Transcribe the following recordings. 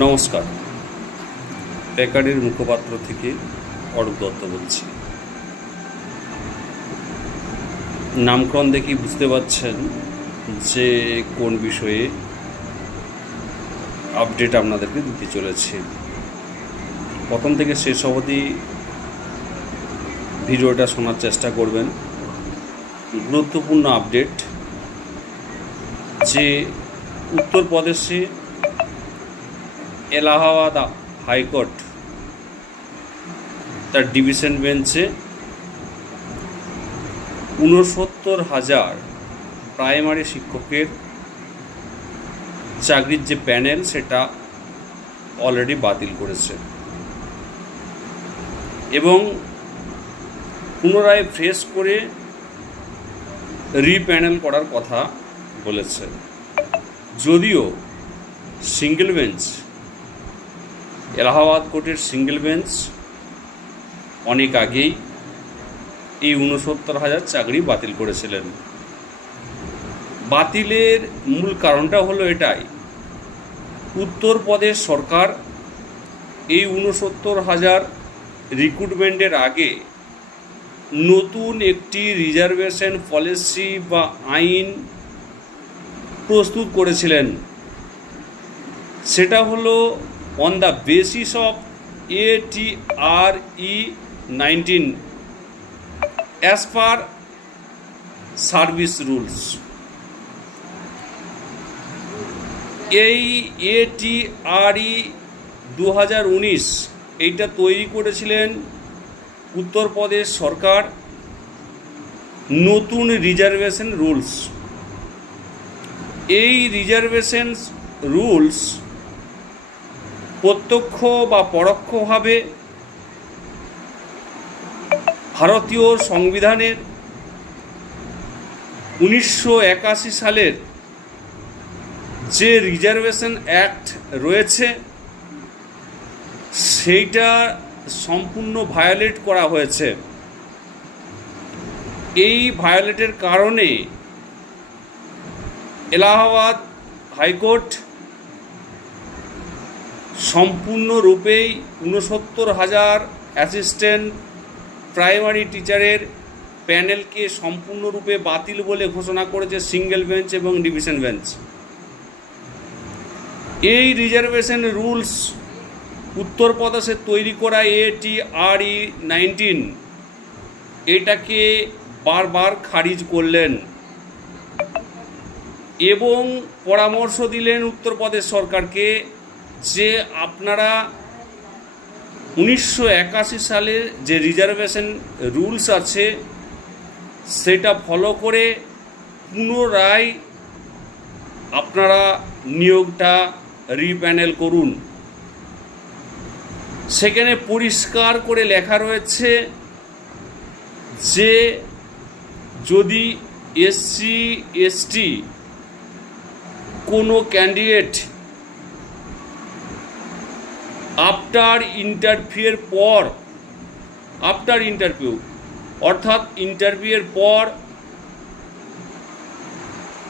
নমস্কার। প্যাকার্ডের মুখপাত্র থেকে অরূপ দত্ত বলছি। নামকরণ দেখি বুঝতে পারছেন যে কোন বিষয়ে আপডেট আপনাদেরকে দিতে চলেছে। প্রথম থেকে শেষ অবধি ভিডিওটা শোনার চেষ্টা করবেন। গুরুত্বপূর্ণ আপডেট যে উত্তরপ্রদেশে এলাহাবাদ হাইকোর্ট, তার ডিভিশন বেঞ্চে ঊনসত্তর হাজার প্রাইমারি শিক্ষকের চাকরির যে প্যানেল, সেটা অলরেডি বাতিল করেছে। এবং পুনরায় ফ্রেশ করে রিপ্যানেল করার কথা বলেছে। যদিও সিঙ্গেল বেঞ্চ এলাহাবাদ কোর্টের সিঙ্গেল বেঞ্চ, অনেক আগেই এই ঊনসত্তর হাজার চাকরি বাতিল করেছিলেন। বাতিলের মূল কারণটা হলো এটাই, উত্তরপ্রদেশ সরকার এই ঊনসত্তর হাজার রিক্রুটমেন্টের আগে নতুন একটি রিজার্ভেশন পলিসি বা আইন প্রস্তুত করেছিলেন। সেটা হলো on the basis of A T R E nineteen as per service rules এই এ টি আর ই দু হাজার উনিশ এইটা তৈরি করেছিলেন উত্তরপ্রদেশ সরকার নতুন রিজার্ভেশন রুলস এই রিজার্ভেশন রুলস প্রত্যক্ষ বা পরোক্ষভাবে ভারতীয় সংবিধানের উনিশশো একাশি সালের যে রিজার্ভেশন অ্যাক্ট রয়েছে, সেইটা সম্পূর্ণ ভায়োলেট করা হয়েছে। এই ভায়োলেটের কারণে এলাহাবাদ হাইকোর্ট সম্পূর্ণরূপেই ঊনসত্তর হাজার অ্যাসিস্ট্যান্ট প্রাইমারি টিচারের প্যানেলকে সম্পূর্ণরূপে বাতিল বলে ঘোষণা করেছে সিঙ্গেল বেঞ্চ এবং ডিভিশন বেঞ্চ। এই রিজার্ভেশন রুলস উত্তরপ্রদেশে তৈরি করা এটি আর ই নাইনটিন, এটাকে বারবার খারিজ করলেন এবং পরামর্শ দিলেন উত্তরপ্রদেশ সরকারকে যে আপনারা উনিশশো একাশি সালের যে রিজার্ভেশন রুলস আছে, সেটা ফলো করে পুনরায় আপনারা নিয়োগটা রিপ্যানেল করুন। সেখানে পরিষ্কার করে লেখা রয়েছে যে যদি এসসি এসটি কোনো ক্যান্ডিডেট আফটার ইন্টারভিউয়ের পর আফটার ইন্টারভিউ অর্থাৎ ইন্টারভিউয়ের পর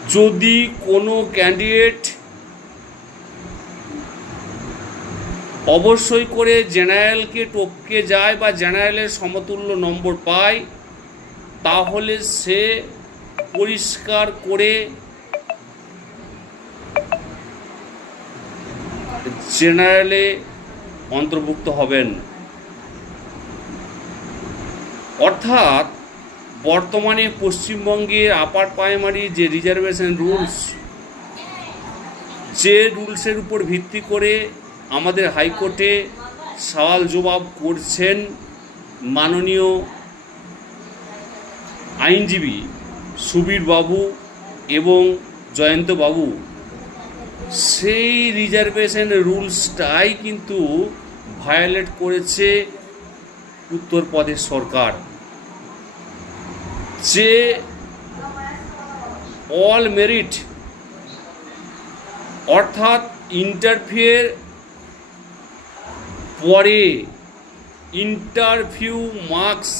যদি কোনো ক্যান্ডিডেট অবশ্যই করে জেনারেলকে টপকে যায় বা জেনারেলের সমতুল্য নম্বর পায়, তাহলে সে পরিষ্কার করে জেনারেলে অন্তর্ভুক্ত হবেন। অর্থাৎ বর্তমানে পশ্চিমবঙ্গের আপার প্রাইমারি যে রিজার্ভেশন রুলস যে রুলসের উপর ভিত্তি করে আমাদের হাইকোর্টে সওয়াল জবাব করছেন মাননীয় আইনজীবী সুবীর বাবু এবং জয়ন্ত বাবু। সেই রিজার্ভেশন রুলসটাই কিন্তু ভায়োলেট করেছে উত্তরপ্রদেশ সরকার। যে অল মেরিট, অর্থাৎ ইন্টারভিউয়ের পরে ইন্টারভিউ মার্কস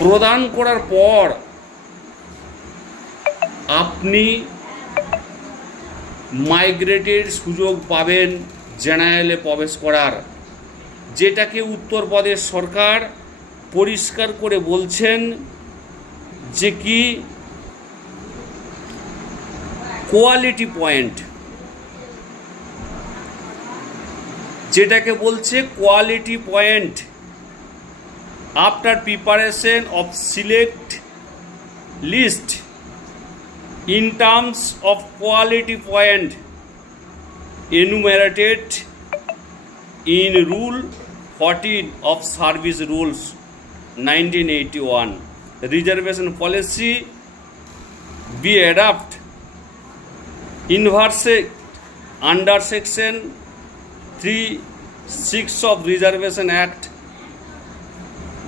প্রদান করার পর আপনি মাইগ্রেটের সুযোগ পাবেন। জেনারেলে প্রবেশ করার, যেটাকে উত্তরপ্রদেশ সরকার পরিষ্কার করে বলছেন যে কি কোয়ালিটি পয়েন্ট যেটাকে বলছে quality point after preparation of select list in terms of quality point. Enumerated in rule 14 of service rules 1981 reservation policy be adopt inverse under section 3 6 of reservation act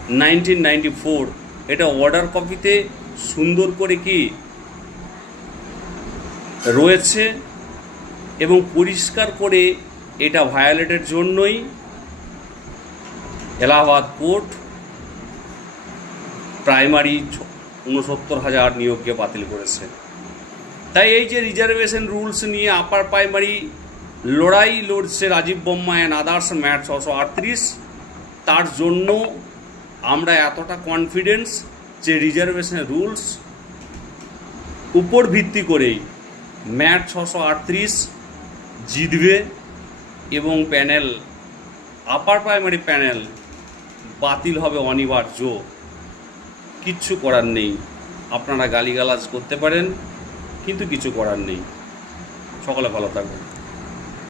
1994 এটা অর্ডার কপিতে সুন্দর করে কি রয়েছে এবং পরিষ্কার করে এটা ভায়োলেটের জন্যই এলাহাবাদ কোর্ট প্রাইমারি উনসত্তর হাজার নিয়োগকে বাতিল করেছে। তাই এই যে রিজার্ভেশন রুলস নিয়ে আপার প্রাইমারি লড়াই লড়ছে Rajiv Barma and others MAT ছশো আটত্রিশ, তার জন্য আমরা এতটা কনফিডেন্স যে রিজার্ভেশন রুলস উপর ভিত্তি করেই ম্যাট ছশো আটত্রিশ জিতবে এবং প্যানেল আপার প্রাইমারি প্যানেল বাতিল হবে অনিবার্য কিচ্ছু করার নেই। আপনারা গালিগালাজ করতে পারেন, কিন্তু কিছু করার নেই। সকলে ভালো থাকবেন।